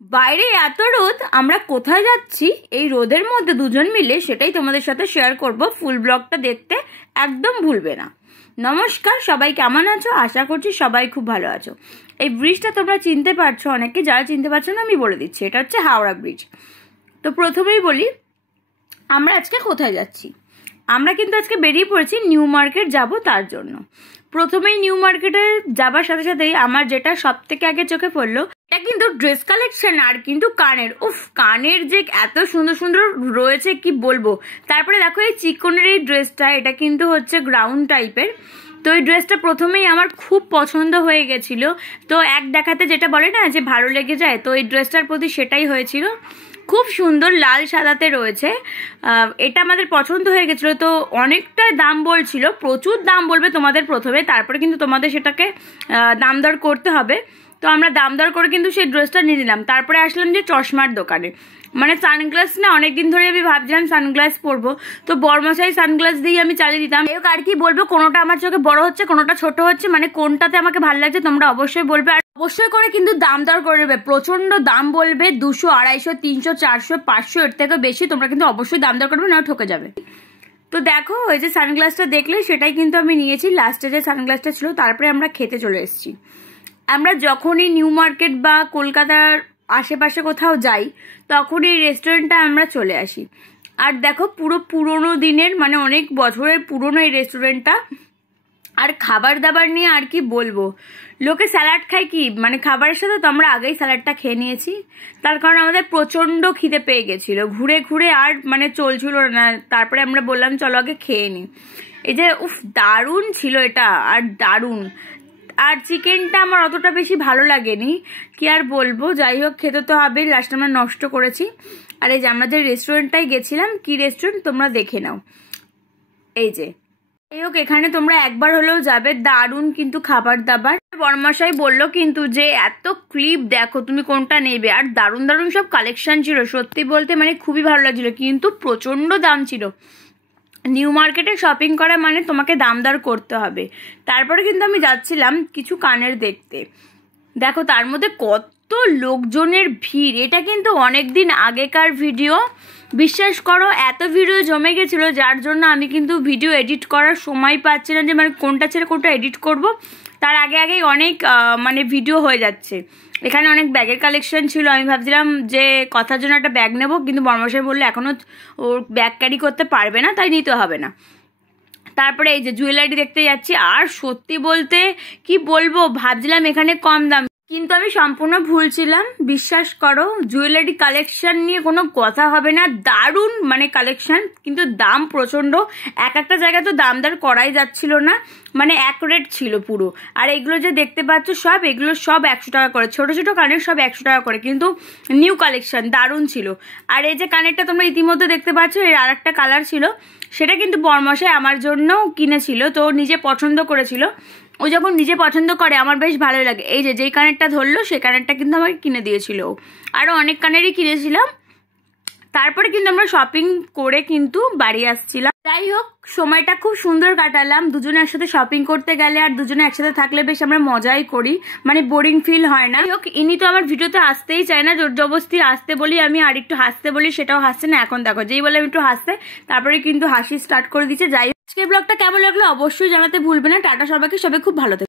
বাইরে এত রোদ, আমরা কোথায় যাচ্ছি এই রোদের মধ্যে দুজন মিলে সেটাই তোমাদের সাথে শেয়ার করব। ফুল ব্লগটা দেখতে একদম ভুলবে না। নমস্কার, সবাই কেমন আছো? আশা করছি সবাই খুব ভালো আছো। এই ব্রিজটা তোমরা চিনতে পারছো, অনেকে যারা চিনতে পারছো না আমি বলে দিচ্ছি, এটা হচ্ছে হাওড়া ব্রিজ। তো প্রথমেই বলি আমরা আজকে কোথায় যাচ্ছি। আমরা কিন্তু আজকে বেরিয়ে পড়েছি নিউ মার্কেট যাব, তার জন্য প্রথমেই নিউ মার্কেটে যাবার সাথে সাথেই আমার যেটা সব থেকে আগে চোখে পড়লো, এটা কিন্তু ড্রেস কালেকশন আর কিন্তু কানের। কানের যে এত সুন্দর সুন্দর রয়েছে কি বলবো। তারপরে দেখো এই চিকনের এই ড্রেসটা, এটা কিন্তু হচ্ছে গ্রাউন্ড টাইপের। তো এই ড্রেসটা প্রথমেই আমার খুব পছন্দ হয়ে গেছিল। তো এক দেখাতে যেটা বলে না যে ভালো লেগে যায়, তো এই ড্রেসটার প্রতি সেটাই হয়েছিল। খুব সুন্দর লাল সাদাতে রয়েছে, এটা আমাদের পছন্দ হয়ে গেছিলো। তো অনেকটা দাম বলছিল, প্রচুর দাম বলবে তোমাদের প্রথমে, তারপরে কিন্তু তোমাদের সেটাকে দাম দর করতে হবে। তো আমরা দাম দর করে কিন্তু সেই ড্রেসটা নিয়ে নিলাম। তারপরে আসলাম যে চশমার দোকানে, মানে সানগ্লাস না, অনেকদিন ধরে আমি ভাবছিলাম সানগ্লাস পরবো, তো বড়মশাই সানগ্লাস দিয়ে আমি চালিয়ে দিতাম। আর কি বলবো, কোনোটা আমার চোখে বড় হচ্ছে, কোনোটা ছোট হচ্ছে, মানে কোনটাতে আমাকে ভালো লাগছে তোমরা অবশ্যই বলবে। আর অবশ্যই করে কিন্তু দাম দর করে নেবে, প্রচন্ড দাম বলবে, 200, 250, 300, 400, 500 এর থেকে বেশি তোমরা কিন্তু অবশ্যই দাম দর করবে, না ঠকে যাবে। তো দেখো ওই যে সানগ্লাসটা দেখলে সেটাই কিন্তু আমি নিয়েছি, লাস্টে যে সানগ্লাসটা ছিল। তারপরে আমরা খেতে চলে এসেছি। আমরা যখনই নিউ মার্কেট বা কলকাতার আশেপাশে কোথাও যাই তখন এই রেস্টুরেন্টটা আমরা চলে আসি। আর দেখো পুরো পুরোনো দিনের, মানে অনেক বছরের পুরোনো এই রেস্টুরেন্টটা। আর খাবার দাবার নিয়ে আর কি বলবো, লোকে স্যালাড খায় কি, মানে খাবারের সাথে তো আমরা আগেই স্যালাডটা খেয়ে নিয়েছি, তার কারণ আমাদের প্রচন্ড খিদে পেয়ে গেছিল, ঘুরে ঘুরে আর মানে চলছিল না। তারপরে আমরা বললাম চলো আগে খেয়ে নিই। এই যে দারুণ ছিল এটা, আর দারুণ। আর চিকেনটা আমার অতটা বেশি ভালো লাগেনি, কি আর বলবো, যাই হোক খেতে তো হবে, লাস্ট আমরা নষ্ট করেছি। আর এই যে আমরা যে রেস্টুরেন্টটাই গেছিলাম, কি রেস্টুরেন্ট তোমরা দেখে নাও, এই যে। যাই হোক এখানে তোমরা একবার হলেও যাবে, দারুণ কিন্তু খাবার দাবার। বড়মশাই বললো কিন্তু যে এত ক্লিপ দেখো তুমি কোনটা নেবে, আর দারুণ দারুণ সব কালেকশন ছিল, সত্যি বলতে মানে খুবই ভালো লাগছিল, কিন্তু প্রচন্ড দাম ছিল। নিউ মার্কেটে শপিং করা মানে তোমাকে দাম দর করতে হবে। তারপরে কিন্তু আমি যাচ্ছিলাম কিছু কানের দেখতে, দেখো তার মধ্যে কত লোকজনের ভিড়। এটা কিন্তু অনেকদিন আগেকার ভিডিও, বিশ্বাস করো এত ভিডিও জমে গেছিলো যার জন্য আমি কিন্তু ভিডিও এডিট করার সময় পাচ্ছি না, যে মানে কোনটা ছেড়ে কোনটা এডিট করব। তার আগে আগেই অনেক মানে ভিডিও হয়ে যাচ্ছে। এখানে অনেক ব্যাগের কালেকশন ছিল, আমি ভাবছিলাম যে কথার জন্য একটা ব্যাগ নেবো, কিন্তু বড়মশাই বললে এখনও ওর ব্যাগ ক্যারি করতে পারবে না, তাই নিতে হবে না। তারপরে এই যে জুয়েলারি দেখতে যাচ্ছি, আর সত্যি বলতে কি বলবো, ভাবছিলাম এখানে কম দাম, কিন্তু আমি সম্পূর্ণ ভুল ছিলাম। বিশ্বাস করো জুয়েলারি কালেকশন নিয়ে কোনো কথা হবে না, দারুণ মানে কালেকশন, কিন্তু দাম প্রচন্ড। এক একটা জায়গায় তো দাম দর করাই যাচ্ছিল না, মানে এক রেট ছিল পুরো। আর এগুলো যে দেখতে পাচ্ছ সব, এগুলো সব 100 টাকা করে, ছোট ছোট কানের সব 100 টাকা করে, কিন্তু নিউ কালেকশন দারুণ ছিল। আর এই যে কানেরটা তোমরা ইতিমধ্যে দেখতে পাচ্ছ, এর আর একটা কালার ছিল, সেটা কিন্তু বড়মশাই আমার জন্য কিনেছিল, তো নিজে পছন্দ করেছিল। ও যখন নিজে পছন্দ করে আমার বেশ ভালোই লাগে। এই যে যেই কানেরটা ধরলো সেই কানেরটা কিন্তু আমাকে কিনে দিয়েছিল, আরও অনেক কানেরই কিনেছিলাম। তারপরে কিন্তু আমরা শপিং করে কিন্তু বাড়ি আসছিলাম। যাই হোক সময়টা খুব সুন্দর কাটালাম, দুজনে একসাথে শপিং করতে গেলে আর দুজনে একসাথে থাকলে বেশ আমরা মজাই করি, মানে বোরিং ফিল হয় না। যাই হোক ইনি তো আমার ভিডিওতে আসতেই চায় না, জোর জবরদস্তি আসতে বলি আমি, আর একটু হাসতে বলি সেটাও হাসছে না। এখন দেখো যেই বলে আমি একটু হাসতে, তারপরে কিন্তু হাসি স্টার্ট করে দিচ্ছে। যাই হোক আজকের ব্লগটা কেমন লাগলো অবশ্যই জানাতে ভুলবে না। টাটা সবাইকে, সবাই খুব ভালো থাকে।